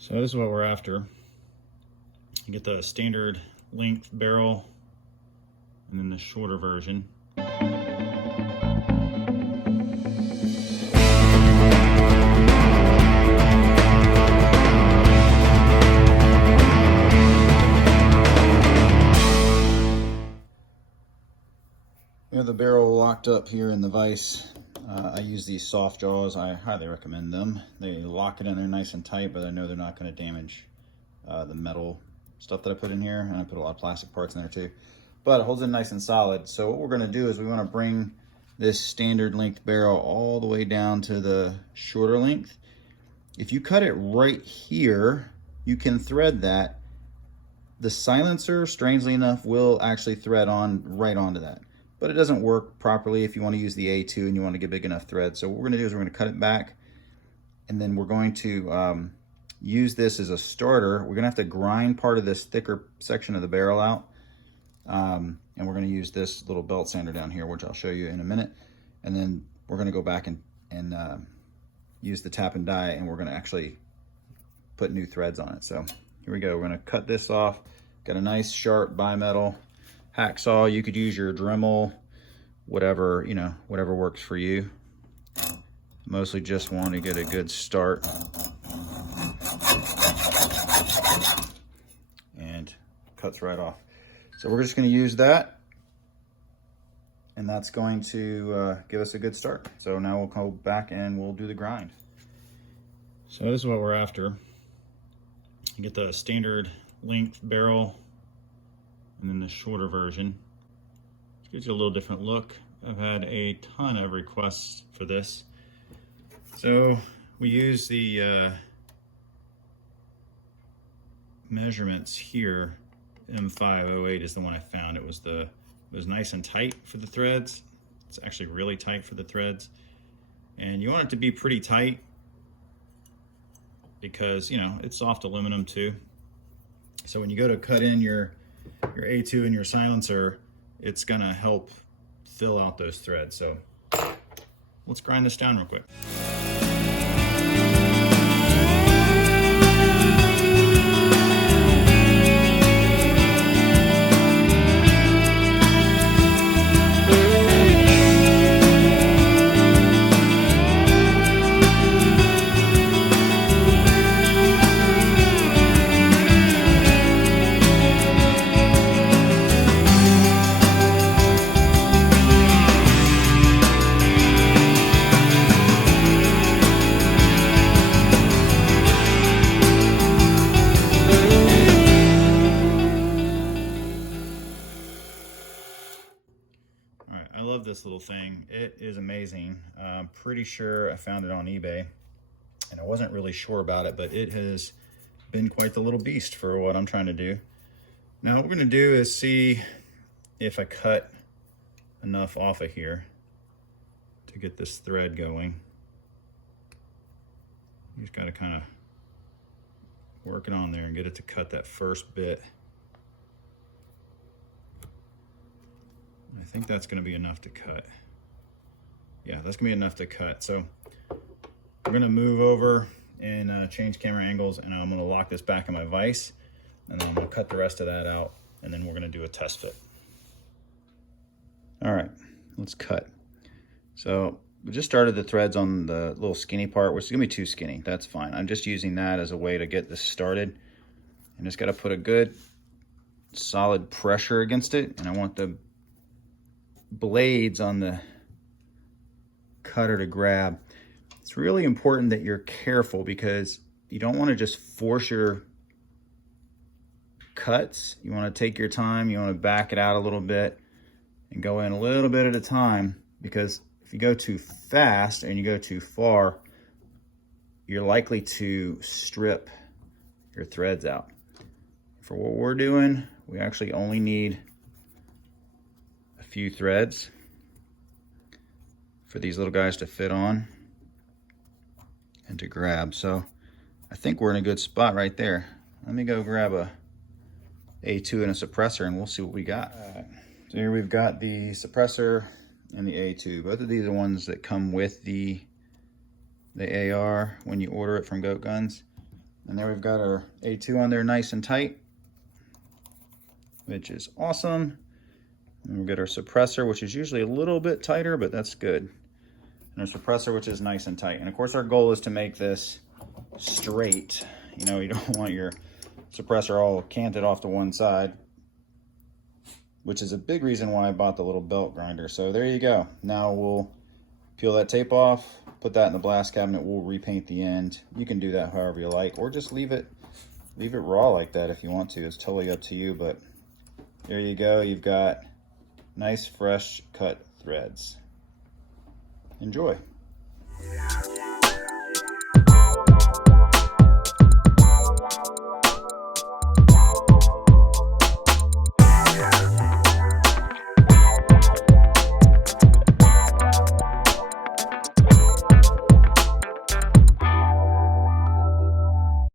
So this is what we're after. You get the standard length barrel and then the shorter version. We have the barrel locked up here in the vise. I use these soft jaws. I highly recommend them. They lock it in there nice and tight, but I know they're not going to damage the metal stuff that I put in here, and I put a lot of plastic parts in there too. But it holds it nice and solid. So what we're going to do is we want to bring this standard length barrel all the way down to the shorter length. If you cut it right here, you can thread that. The silencer, strangely enough, will actually thread on right onto that. But it doesn't work properly if you want to use the A2 and you want to get big enough thread. So what we're going to do is we're going to cut it back, and then we're going to use this as a starter. We're going to have to grind part of this thicker section of the barrel out. And we're going to use this little belt sander down here, which I'll show you in a minute. And then we're going to go back and use the tap and die, and we're going to actually put new threads on it. So here we go. We're going to cut this off. Got a nice sharp bimetal hacksaw. You could use your Dremel, whatever, you know, whatever works for you. Mostly just want to get a good start. And cuts right off. So we're just going to use that, and that's going to give us a good start. So now we'll go back and we'll do the grind. So this is what we're after. You get the standard length barrel and then the shorter version. It gives you a little different look. I've had a ton of requests for this. So we use the measurements here. M508 is the one I found. It was nice and tight for the threads. It's actually really tight for the threads. And you want it to be pretty tight because, you know, it's soft aluminum too. So when you go to cut in your A2 and your silencer, it's gonna help fill out those threads. So let's grind this down real quick. I love this little thing. It is amazing. I'm pretty sure I found it on eBay, and I wasn't really sure about it, but it has been quite the little beast for what I'm trying to do. Now what we're going to do is see if I cut enough off of here to get this thread going. You just got to kind of work it on there and get it to cut that first bit. I think that's going to be enough to cut. Yeah, that's going to be enough to cut. So we're going to move over and change camera angles, and I'm going to lock this back in my vise, and then I'm going to cut the rest of that out, and then we're going to do a test fit. All right, let's cut. So we just started the threads on the little skinny part, which is going to be too skinny. That's fine. I'm just using that as a way to get this started, and just got to put a good solid pressure against it, and I want the blades on the cutter to grab. It's really important that you're careful because you don't want to just force your cuts. You want to take your time. You want to back it out a little bit and go in a little bit at a time, because if you go too fast and you go too far, you're likely to strip your threads out. For what we're doing, we actually only need a few threads for these little guys to fit on and to grab. So I think we're in a good spot right there. Let me go grab a A2 and a suppressor, and we'll see what we got. So here we've got the suppressor and the A2. Both of these are ones that come with the AR when you order it from GoatGuns. And there we've got our A2 on there nice and tight, which is awesome. And we'll get our suppressor, which is usually a little bit tighter, but that's good. And our suppressor, which is nice and tight. And of course our goal is to make this straight. You know, you don't want your suppressor all canted off to one side, which is a big reason why I bought the little belt grinder. So there you go. Now we'll peel that tape off, put that in the blast cabinet. We'll repaint the end. You can do that however you like, or just leave it raw like that if you want to. It's totally up to you, but there you go. You've got nice fresh cut threads. Enjoy.